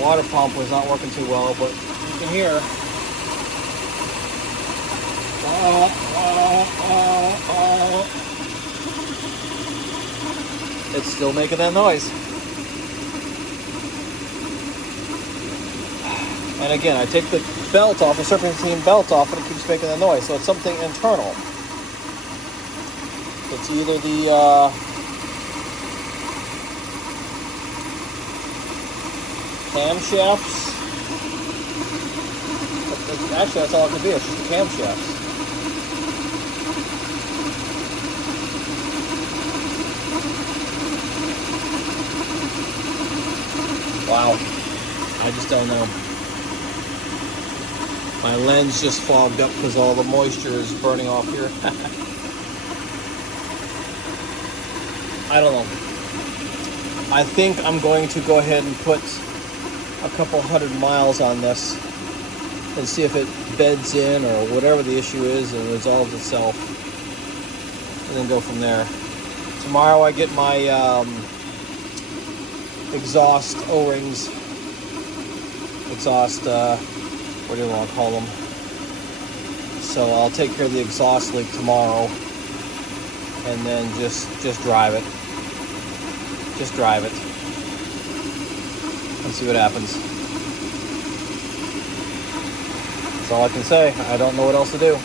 water pump was not working too well, but you can hear it's still making that noise. And again, I take the belt off, the serpentine belt off, and it keeps making that noise. So it's something internal. It's either the camshafts. Actually, that's all it could be. It's just the camshafts. Wow. I just don't know. My lens just fogged up because all the moisture is burning off here. I don't know. I think I'm going to go ahead and put a couple 100 miles on this and see if it beds in or whatever the issue is and resolves itself, and then go from there. Tomorrow I get my exhaust O-rings, what do you want to call them? So I'll take care of the exhaust leak tomorrow, and then just drive it. Just drive it and see what happens. That's all I can say. I don't know what else to do.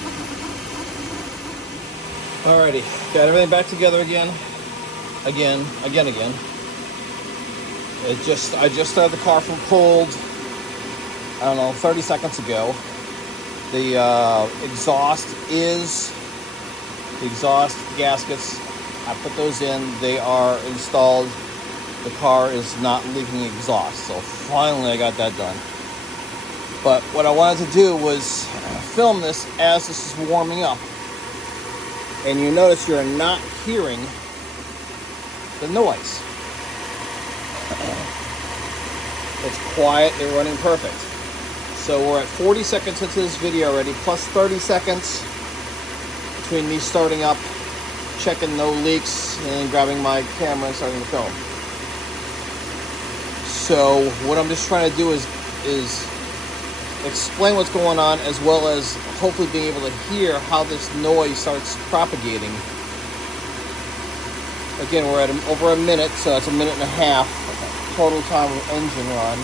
Alrighty, got everything back together again. I just started the car from cold, I don't know, 30 seconds ago. The exhaust gaskets, I put those in, they are installed. The car is not leaking exhaust, so finally I got that done. But what I wanted to do was film this as this is warming up. And you notice you're not hearing the noise. It's quiet, they're running perfect. So we're at 40 seconds into this video already, plus 30 seconds between me starting up, checking no leaks, and then grabbing my camera and starting to film. So what I'm just trying to do is explain what's going on, as well as hopefully being able to hear how this noise starts propagating. Again, we're at over a minute, so it's a minute and a half total time of engine run.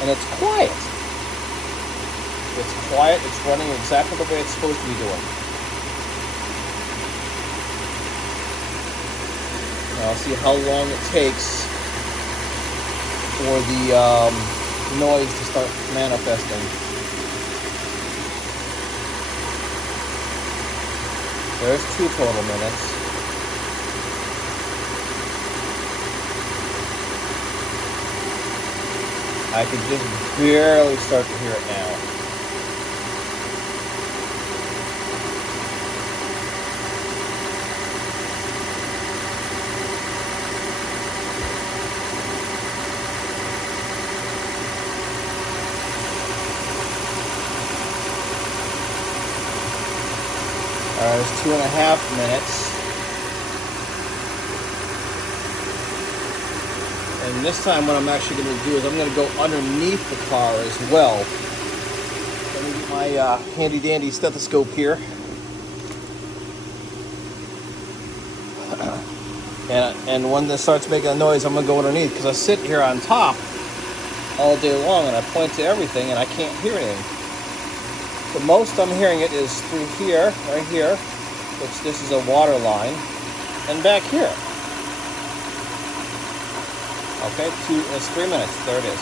And it's quiet. It's quiet, it's running exactly the way it's supposed to be doing. Now I'll see how long it takes for the noise to start manifesting. There's 2 total minutes. I can just barely start to hear it now. There's 2.5 minutes. And this time what I'm actually going to do is I'm going to go underneath the car as well. Let me get my handy dandy stethoscope here. And when this starts making a noise, I'm going to go underneath, because I sit here on top all day long and I point to everything and I can't hear anything. The most I'm hearing it is through here, right here, which this is a water line, and back here. Okay, it's 3 minutes. There it is.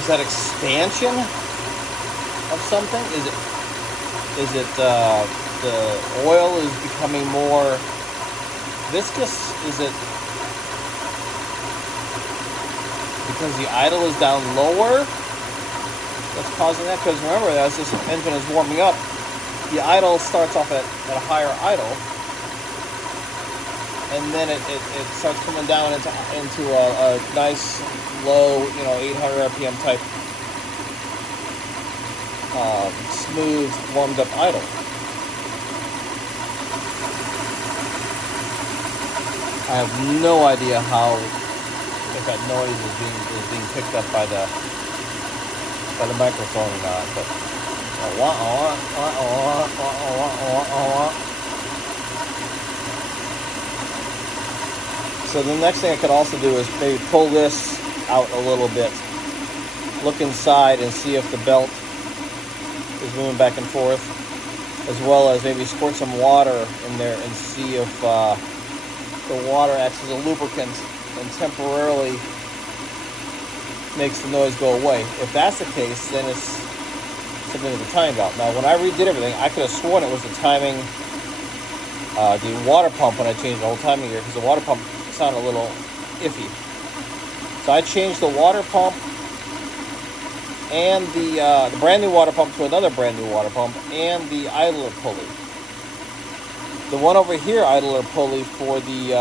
Is that expansion of something? Is it the oil is becoming more viscous? Is it because the idle is down lower that's causing that? Because remember, as this engine is warming up, the idle starts off at a higher idle, and then it starts coming down into a nice low, 800 RPM type smooth warmed up idle. I have no idea if that noise is being picked up by the microphone or not, but so the next thing I could also do is maybe pull this out a little bit, look inside and see if the belt is moving back and forth, as well as maybe squirt some water in there and see if the water acts as a lubricant and temporarily makes the noise go away. If that's the case, then it's something with the timing belt. Now, when I redid everything, I could have sworn it was the timing, the water pump when I changed the whole timing gear, because the water pump sounded a little iffy. So I changed the water pump and the brand new water pump to another brand new water pump, and the idler pulley. The one over here, idler pulley for the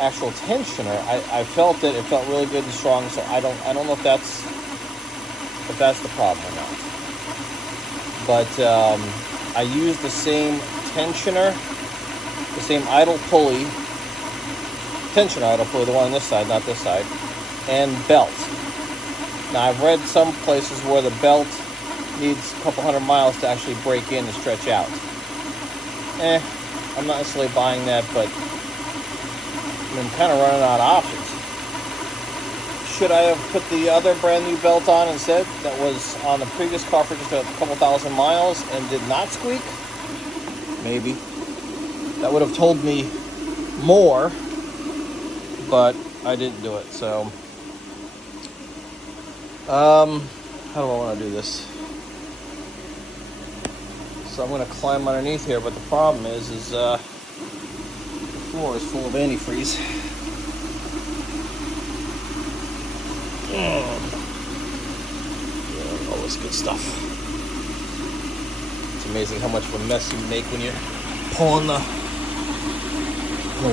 actual tensioner, I felt it felt really good and strong, so I don't know if that's the problem or not. But I used the same tensioner, the same idle pulley, tensioner idle pulley, the one on this side, not this side, and belt. Now, I've read some places where the belt needs a couple hundred miles to actually break in and stretch out. I'm not necessarily buying that, but I'm kind of running out of options. Should I have put the other brand new belt on instead that was on the previous car for just a couple thousand miles and did not squeak? Maybe. That would have told me more, but I didn't do it. So, how do I want to do this? So I'm going to climb underneath here, but the problem is the floor is full of antifreeze. All this good stuff. It's amazing how much of a mess you make when you're pulling the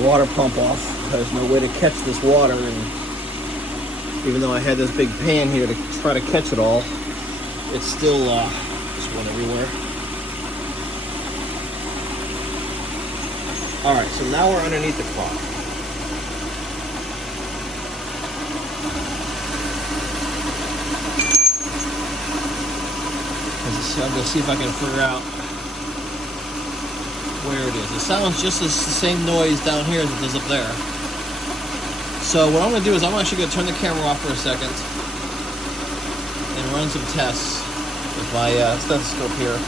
water pump off. There's no way to catch this water, and even though I had this big pan here to try to catch it all, it's still just went everywhere. Alright, so now we're underneath the car. I'm going to see if I can figure out where it is. It sounds just as the same noise down here as it does up there. So what I'm going to do is I'm actually going to turn the camera off for a second and run some tests with my stethoscope here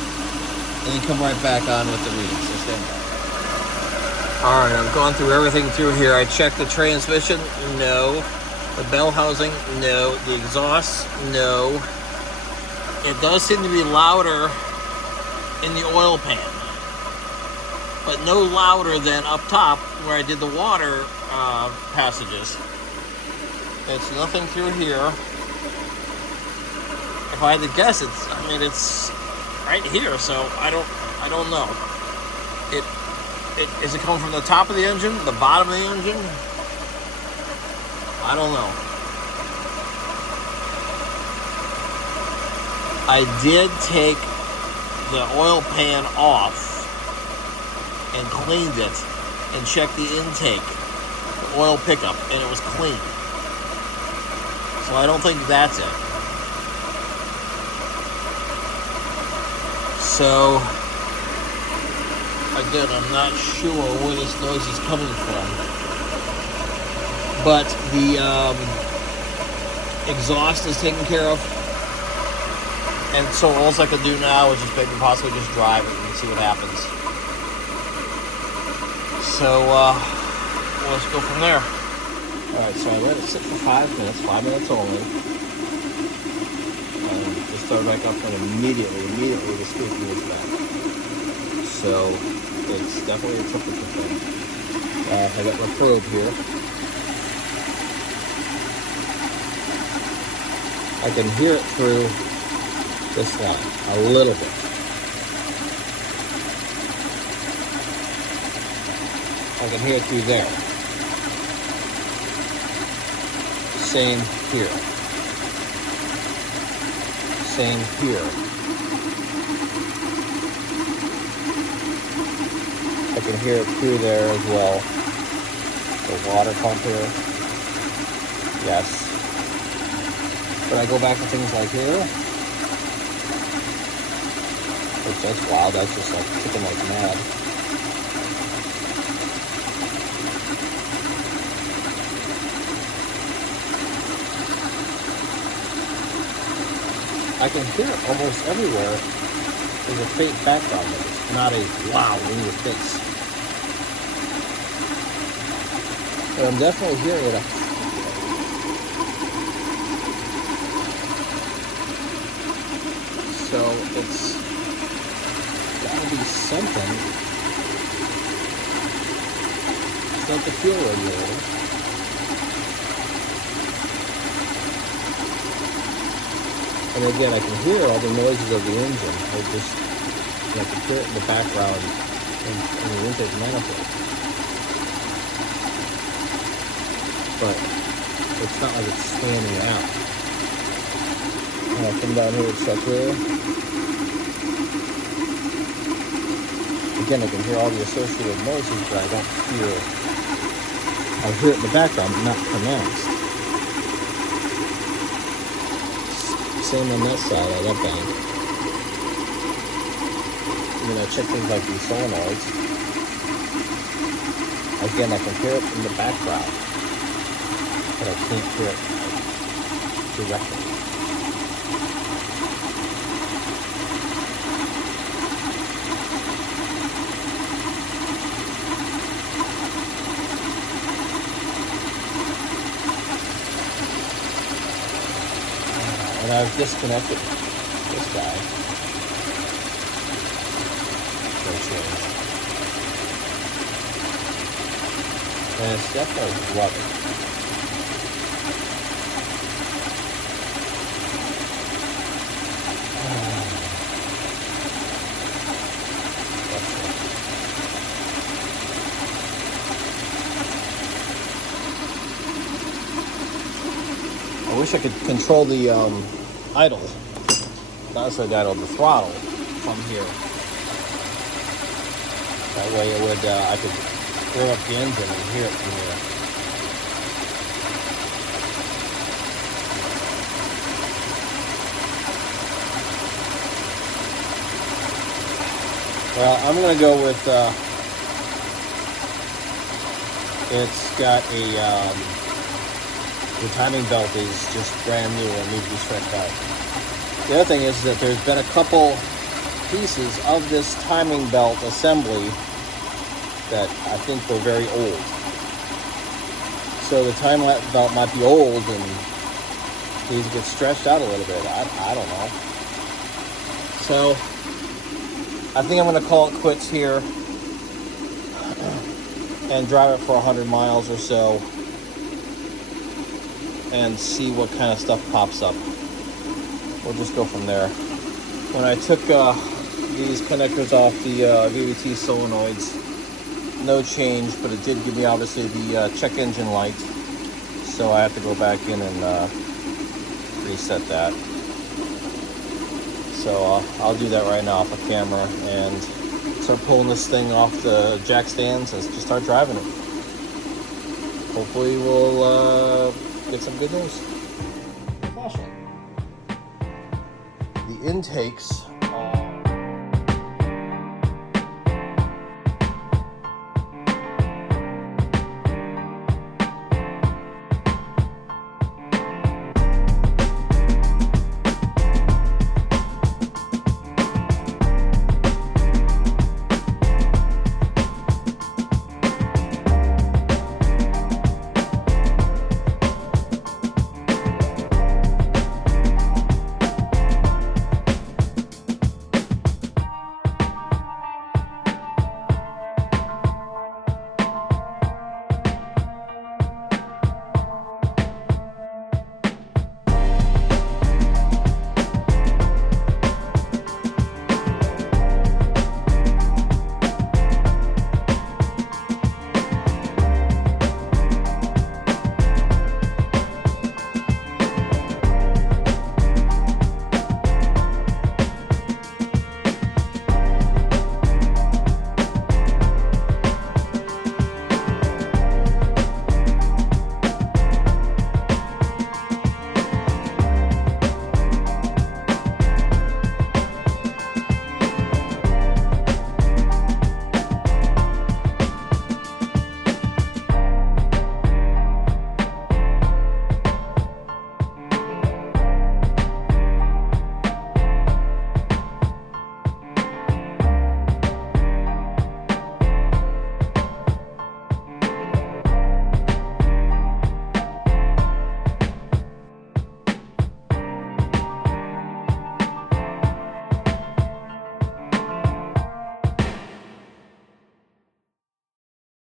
and then come right back on with the readings. So stand by. All right, I've gone through everything through here. I checked the transmission, no. The bell housing, no. The exhaust, no. It does seem to be louder in the oil pan, but no louder than up top where I did the water passages. It's nothing through here. If I had to guess, it's right here, so I don't know. Is it coming from the top of the engine, the bottom of the engine? I don't know. I did take the oil pan off and cleaned it and checked the intake, the oil pickup, and it was clean. So I don't think that's it. So again, I'm not sure where this noise is coming from, but the exhaust is taken care of, and so all I can do now is just maybe possibly just drive it and see what happens. So let's go from there. All right, so I let it sit for 5 minutes, 5 minutes only, and just start back up, and immediately the squeaking is back. So it's definitely a temperature thing. I got my probe here. I can hear it through this line a little bit. I can hear it through there. Same here. Same here. I can hear it through there as well. The water pump here. Yes. But I go back to things like here. Which that's wild. That's just like ticking like mad. I can hear it almost everywhere. There's a faint background noise. Not a wow in your face. But I'm definitely hearing it. So it's gotta be something. It's not the fuel regulator. And again, I can hear all the noises of the engine. I can hear it in the background in the intake manifold. But it's not like it's standing out. I'll come down here and check here. Again, I can hear all the associated noises, but I don't hear. I hear it in the background, but not pronounced. Same on that side of that bank. And then I check things like these solenoids. Again, I can hear it in the background, but I can't hear it directly. And I've disconnected this guy. No change. And it's definitely rubbing. I wish I could control the idle. Not necessarily the idle, the throttle from here. That way it would, I could rev up the engine and hear it from here. Well, I'm going to go with, it's got a, the timing belt is just brand new and needs to be stretched out. The other thing is that there's been a couple pieces of this timing belt assembly that I think were very old. So the timing belt might be old and needs to get stretched out a little bit. I don't know. So I think I'm going to call it quits here and drive it for 100 miles or so and see what kind of stuff pops up. We'll just go from there. When I took these connectors off the VVT solenoids, no change, but it did give me obviously the check engine light. So I have to go back in and reset that. So I'll do that right now off the camera and start pulling this thing off the jack stands and just start driving it. Hopefully we'll get some good news. Flashlight. The intakes